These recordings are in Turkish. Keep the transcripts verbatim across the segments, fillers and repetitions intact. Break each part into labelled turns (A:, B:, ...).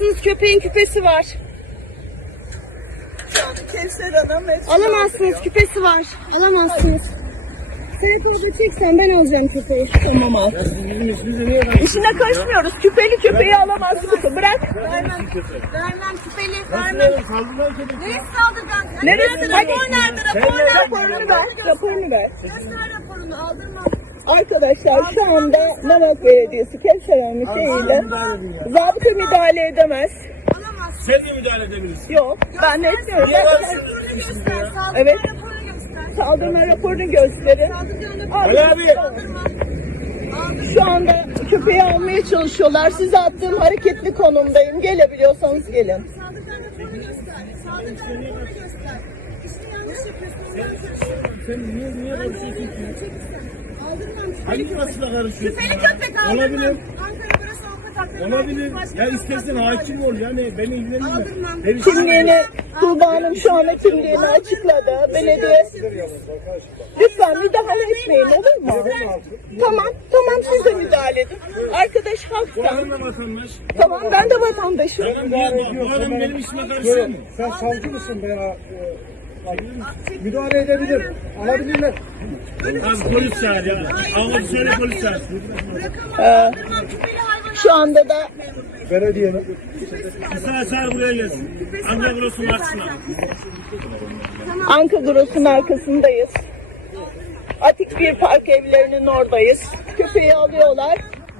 A: Alamazsınız, köpeğin küpesi var.
B: Kevser Hanım.
A: Alamazsınız, küpesi var. Alamazsınız. Sen orada çeksen ben alacağım köpeği.
B: Tamam al. İşine karışmıyoruz. Küpeli köpeği alamazsın. Bırak.
A: Vermem. Vermem küpeli. Vermem. Neresi saldırgan?
B: Neresi?
A: Rapor nerede? Rapor nerede?
B: Raporunu ver. Raporunu ver.
A: Göster raporunu. Aldırmam.
B: Arkadaşlar şu anda Mamak Belediyesi Kevser Hanım şeyiyle zabıta müdahale edemez.
A: Alamazsın.
C: Sen de müdahale edebilirsin.
B: Yok. Ben ne etmiyorum.
A: Raporunu göster. Saldırgan
B: Evet.
A: raporunu göster.
B: Saldırma raporunu gösterin.
A: Saldırgan
C: Ali
A: raporunu
C: abi.
A: aldırmam.
B: Şu anda köpeği almaya çalışıyorlar. Size attığım hareketli konumdayım. Gelebiliyorsanız gelin.
A: Saldırgan raporunu göster. Saldırgan raporunu göster. İşini yanlış yapıyorsun. Ondan karışıyorsun.
C: Sen niye niye karışıyorsun ki?
A: Aldırmam.
C: Hangi basına karışıyorsun?
A: Küpeli
C: ya?
A: köpek aldırmam.
C: Olabilir.
A: Ankara Burası Avukat Hakları
C: Olabilir.
A: Merkezi
C: Ya
A: Başkanı
C: istersen
A: Avukatlığı
C: hakim
A: var.
C: ol yani beni ilgilendirme.
A: Aldırmam.
C: Beni-
B: Kimliğini, Tuğba Hanım şu anda kimliğini açıkladı. Belediye lütfen müdahale etmeyin, olur mu? Tamam, tamam siz de müdahale edin. Arkadaş
C: Bu
B: halktan.
C: adam da vatandaş.
B: Tamam ben de vatandaşım.
C: Adam niye bu, bu adam benim işime karışıyor mu?
D: Sen savcı mısın veya e, müdahale edebilir, alabilirler.
C: Abi polis çağır ya. Avukatı söyle polis çağır.
B: Ee,
A: Aldırmam. Küpeli hayvan.
B: şu anda da
D: Belediyenin.
C: Kısa çağır buraya gelsin. Ankara Gross'un karşısına.
B: Anka Gross'un arkasındayız. Atik bir park evlerinin oradayız. Köpeği alıyorlar.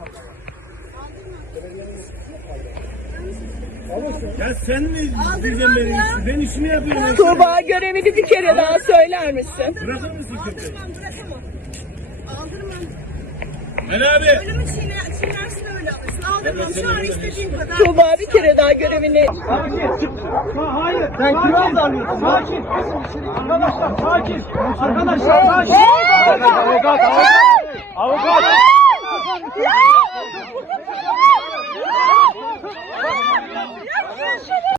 C: Ya sen mi diyeceksin benim işimi? Ben işimi yapıyorum. Ben
B: Tuğba görevini bir kere daha söyler misin?
C: Bırakır mısın köpeği?
A: Aldırmam. Bırakamam. Aldırmam.
C: Ali abi.
A: Ölümü çiğne, çiğnersin öyle alırsın. Aldırmam. Çağır istediğin kadar.
B: Tuğba bir kere daha görevini...
D: Hayır, sen kiraz alıyorsun. Sakin. Arkadaşlar sakin. Arkadaşlar sakin. Avukat, avukat. Avukat.